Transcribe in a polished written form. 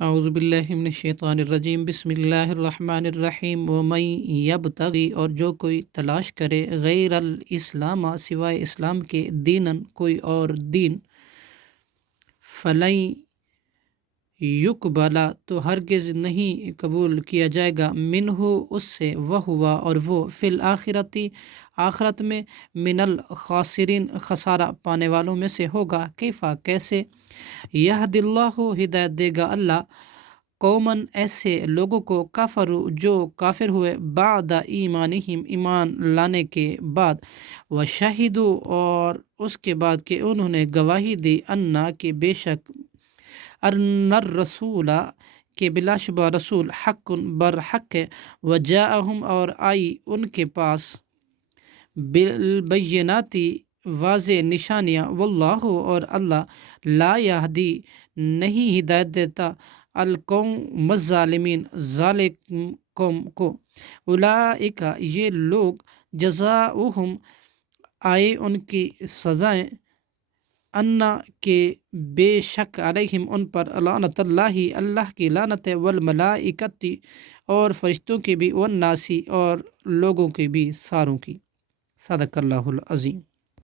اعوذ باللہ من الشیطان الرجیم، بسم اللہ الرحمن الرحیم۔ ومن یبتغی، اور جو کوئی تلاش کرے، غیر الاسلام، سوائے اسلام کے، دینن، کوئی اور دین، فلن یقبلا، تو ہرگز نہیں قبول کیا جائے گا، منہ، اس سے، وہوا، اور وہ، فی الآخرتی، آخرت میں، من الخاسرین، خسارہ پانے والوں میں سے ہوگا۔ کیفا، کیسے، یہد اللہ، ہدایت دے گا اللہ، قومن، ایسے لوگوں کو، کفروا، جو کافر ہوئے، بعد ایمانہم، ایمان لانے کے بعد، وشہدوا، اور اس کے بعد کہ انہوں نے گواہی دی، انا، کہ بے شک، ان الرسول، کہ بلا شبہ رسول، حق، برحق ہے، وجاءہم، اور آئی ان کے پاس، بالبینات، واضح نشانیاں، واللہ، اور اللہ، لا یہدی، نہیں ہدایت دیتا، القوم الظالمین، ظالم قوم کو، اولئک، یہ لوگ، جزاؤہم، آئے ان کی سزائیں، انا، کہ بے شک، علیہم، ان پر، لعنت اللہ، اللہ کی لعنت ہے، والملائکۃ، اور فرشتوں کی بھی، والناس، اور لوگوں کی بھی، ساروں کی۔ صدق اللہ العظیم۔